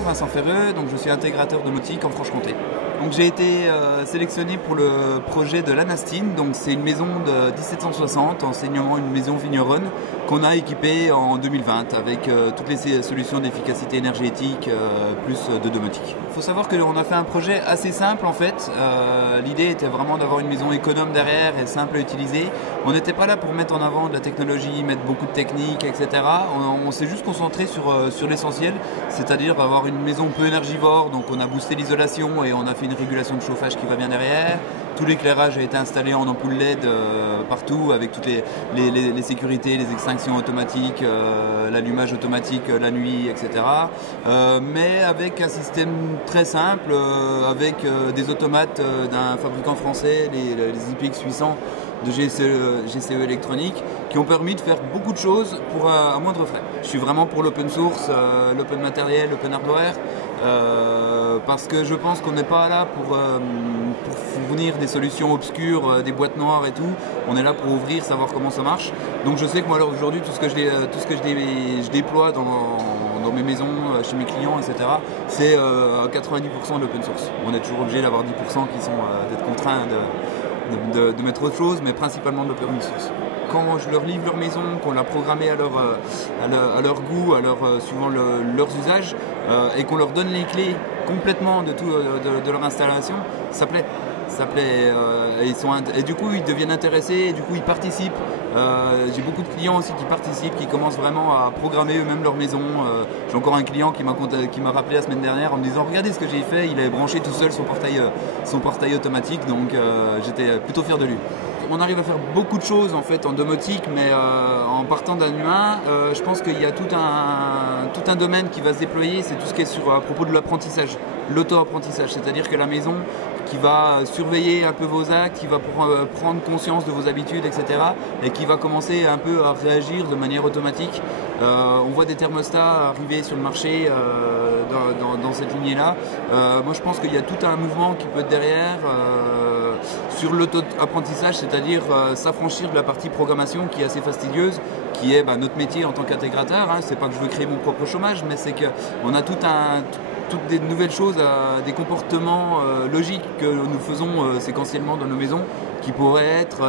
Bonjour, Vincent Ferreux, donc je suis intégrateur domotique en Franche-Comté. Donc j'ai été sélectionné pour le projet de l'Anastine, donc c'est une maison de 1760, enseignement une maison vigneronne qu'on a équipée en 2020 avec toutes les solutions d'efficacité énergétique plus de domotique. Il faut savoir qu'on a fait un projet assez simple en fait. L'idée était vraiment d'avoir une maison économe derrière et simple à utiliser. On n'était pas là pour mettre en avant de la technologie, mettre beaucoup de techniques, etc. On s'est juste concentré sur l'essentiel, c'est-à-dire avoir une maison peu énergivore, donc on a boosté l'isolation et on a fait une régulation de chauffage qui va bien derrière. Tout l'éclairage a été installé en ampoule LED partout avec toutes les sécurités, les extinctions automatiques, l'allumage automatique la nuit, etc. Mais avec un système très simple, avec des automates d'un fabricant français, les IPX 800 de GCE électronique, qui ont permis de faire beaucoup de choses à moindre frais. Je suis vraiment pour l'open source, l'open matériel, l'open hardware, parce que je pense qu'on n'est pas là pour fournir des solutions obscures, des boîtes noires et tout. On est là pour ouvrir, savoir comment ça marche. Donc je sais que moi aujourd'hui, tout ce que je déploie dans mes maisons, chez mes clients, etc., c'est 90% de l'open source. On est toujours obligé d'avoir 10% qui sont d'être contraints de mettre autre chose, mais principalement de l'open source. Quand je leur livre leur maison, qu'on l'a programmée à leur goût, suivant leurs usages, et qu'on leur donne les clés complètement de leur installation, ça plaît. Et du coup ils deviennent intéressés, et du coup ils participent. J'ai beaucoup de clients aussi qui participent, qui commencent vraiment à programmer eux-mêmes leur maison. J'ai encore un client qui m'a rappelé la semaine dernière en me disant regardez ce que j'ai fait, il avait branché tout seul son portail automatique, donc j'étais plutôt fier de lui. On arrive à faire beaucoup de choses en fait en domotique, mais en partant d'un humain, je pense qu'il y a tout un domaine qui va se déployer, c'est tout ce qui est à propos de l'apprentissage, l'auto-apprentissage, c'est-à-dire que la maison qui va surveiller un peu vos actes, qui va prendre conscience de vos habitudes, etc. et qui va commencer un peu à réagir de manière automatique. On voit des thermostats arriver sur le marché dans cette lignée-là. Moi je pense qu'il y a tout un mouvement qui peut être derrière sur l'auto-apprentissage, c'est-à-dire s'affranchir de la partie programmation qui est assez fastidieuse, qui est notre métier en tant qu'intégrateur. C'est pas que je veux créer mon propre chômage, mais c'est qu'on a toutes des nouvelles choses, des comportements logiques que nous faisons séquentiellement dans nos maisons qui pourraient être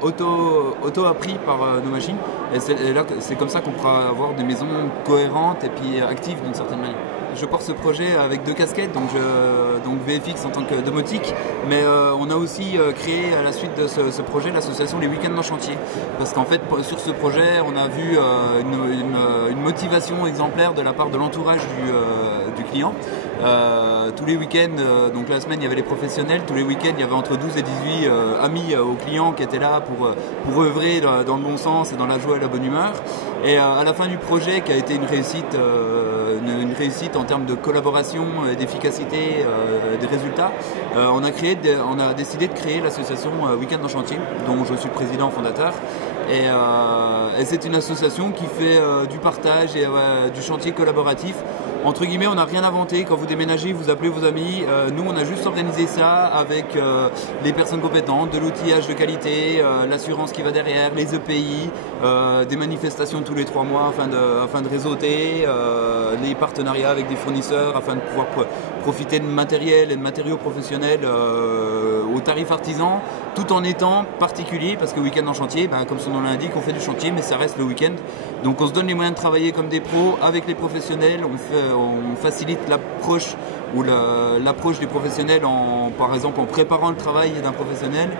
auto-appris par nos machines. Et là, c'est comme ça qu'on pourra avoir des maisons cohérentes et puis actives d'une certaine manière. Je porte ce projet avec deux casquettes, donc VFX en tant que domotique, mais on a aussi créé à la suite de ce projet l'association Les Week-ends en chantier. Parce qu'en fait, sur ce projet, on a vu une motivation exemplaire de la part de l'entourage du client. Tous les week-ends, donc la semaine il y avait les professionnels, tous les week-ends il y avait entre 12 et 18 amis aux clients qui étaient là pour œuvrer dans le bon sens et dans la joie et la bonne humeur. Et à la fin du projet, qui a été une réussite en termes de collaboration et d'efficacité des résultats, on a décidé de créer l'association Week-end en chantier, dont je suis le président fondateur. Et c'est une association qui fait du partage et du chantier collaboratif. Entre guillemets, on n'a rien inventé. Quand vous déménagez, vous appelez vos amis. Nous, on a juste organisé ça avec les personnes compétentes, de l'outillage de qualité, l'assurance qui va derrière, les EPI, des manifestations tous les 3 mois afin de réseauter, les partenariats avec des fournisseurs afin de pouvoir profiter de matériel et de matériaux professionnels au tarif artisan, tout en étant particulier, parce que week-end en chantier, comme son nom l'indique, on fait du chantier, mais ça reste le week-end. Donc on se donne les moyens de travailler comme des pros avec les professionnels, on facilite l'approche des professionnels par exemple en préparant le travail d'un professionnel.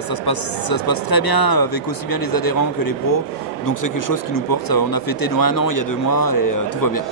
Ça se passe très bien avec aussi bien les adhérents que les pros, donc c'est quelque chose qui nous porte. On a fêté nos 1 an il y a 2 mois et tout va bien.